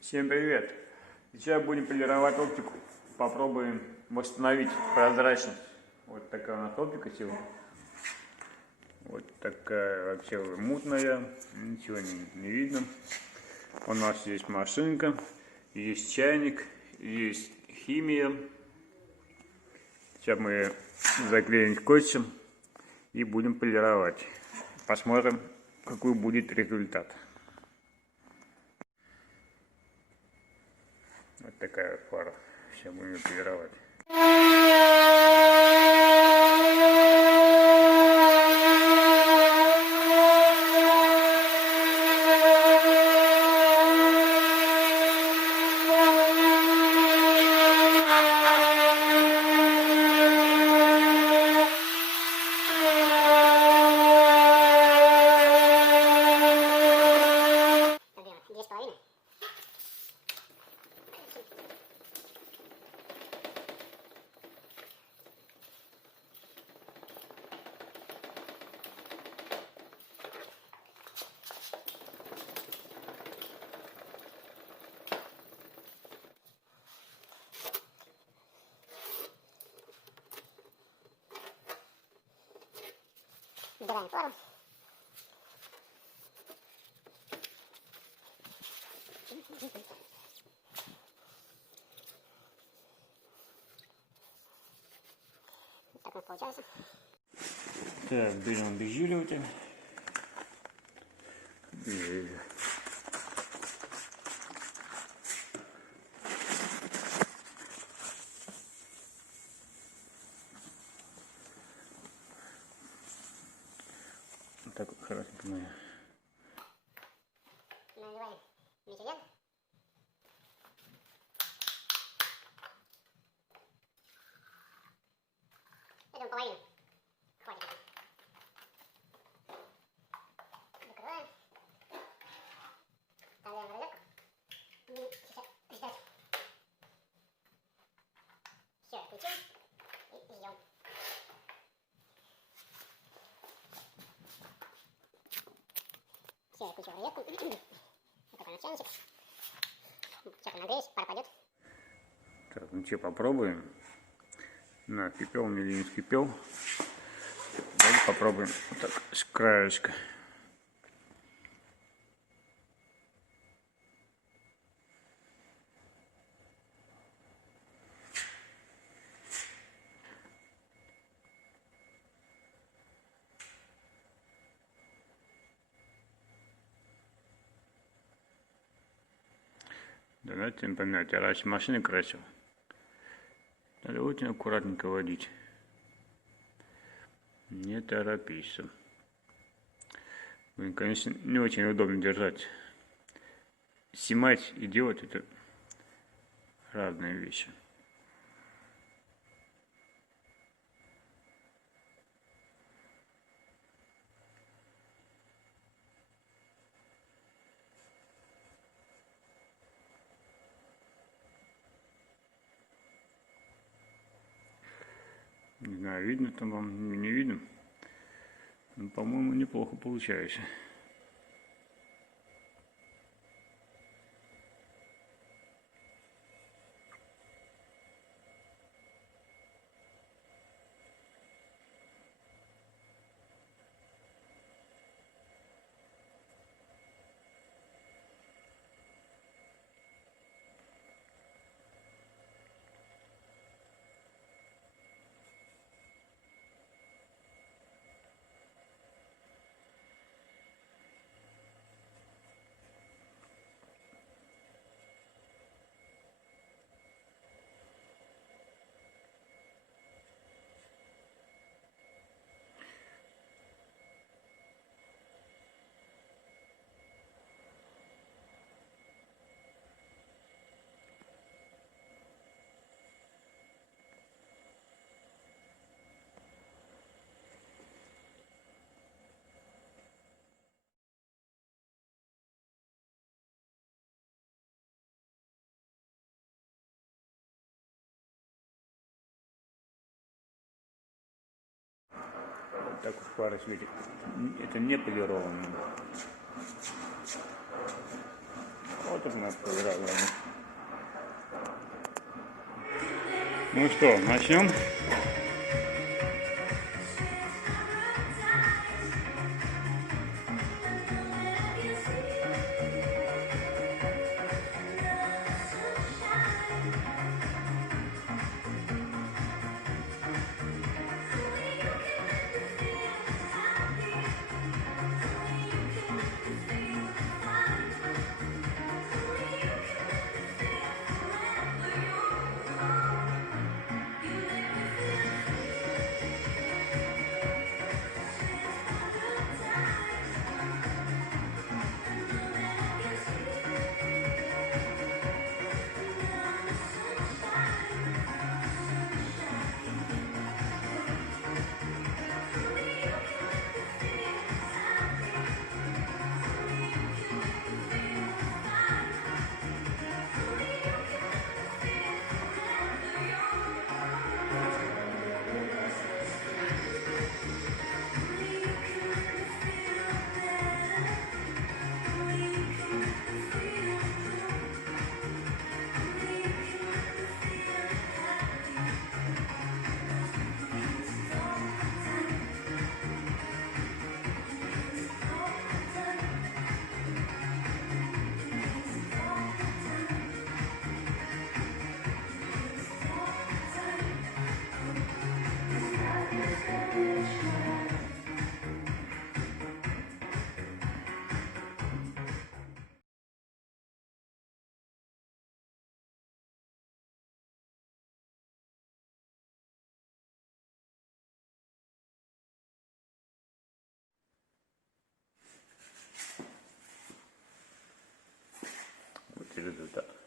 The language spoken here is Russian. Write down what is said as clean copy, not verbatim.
Всем привет! Сейчас будем полировать оптику. Попробуем восстановить прозрачность. Вот такая у нас оптика сегодня. Вот такая вообще мутная, ничего не видно. У нас есть машинка, есть чайник, есть химия. Сейчас мы заклеим скотчем и будем полировать. Посмотрим, какой будет результат. Вот такая вот фара. Сейчас будем ее полировать. Убираем фару. Так вот получается. Так, берем обезжириватель. Вот так вот хорошенько мы. Наливаем метилен. Я думаю, половину. Хватит. Закрываем. Вставляем в розетку. Будем сейчас ждать. Все, включим и ждем. Все, я включил розетку. Вот такой наш чайничек. Сейчас он нагреется, пара пойдет. Так, ну что, попробуем. На, кипел или не скипел. Давайте попробуем вот так, с краешка. Давайте напоминать, я раньше машины красил. Надо очень аккуратненько водить. Не торопись. Блин, конечно, не очень удобно держать. Снимать и делать это разные вещи. Не знаю, видно там вам, не видно. Но, по-моему, неплохо получается. Вот так вот пара светит. Это не полированно. Вот тут у нас разные. Ну что, начнем? Вот и результат.